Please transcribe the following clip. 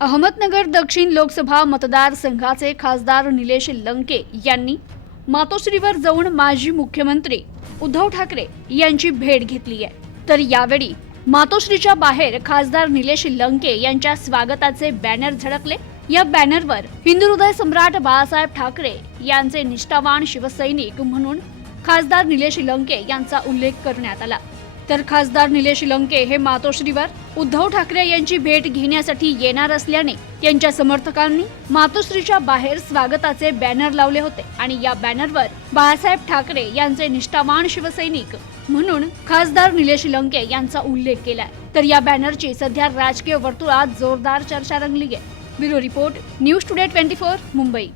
अहमदनगर दक्षिण लोकसभा मतदारसंघाचे खासदार निलेश लंके यांनी मातोश्रीवर जाऊन माजी मुख्यमंत्री उद्धव ठाकरे यांची भेट घेतली आहे. तर यावेळी मातोश्रीच्या बाहेर खासदार निलेश लंके यांच्या स्वागताचे बॅनर झळकले. या बॅनरवर हिंदू हृदय सम्राट बाळासाहेब ठाकरे यांचे निष्ठावान शिवसैनिक म्हणून खासदार निलेश लंके यांचा उल्लेख करण्यात आला. तर खासदार निलेश लंके हे मातोश्रीवर उद्धव ठाकरे यांची भेट घेण्यासाठी येणार असल्याने त्यांच्या समर्थकांनी मातोश्रीच्या बाहेर स्वागताचे बॅनर लावले होते आणि या बॅनरवर बाळासाहेब ठाकरे यांचे निष्ठावान शिवसैनिक म्हणून खासदार निलेश लंके यांचा उल्लेख केलाय. तर या बॅनरची सध्या राजकीय वर्तुळात जोरदार चर्चा रंगली आहे. Bureau report news today twenty four Mumbai.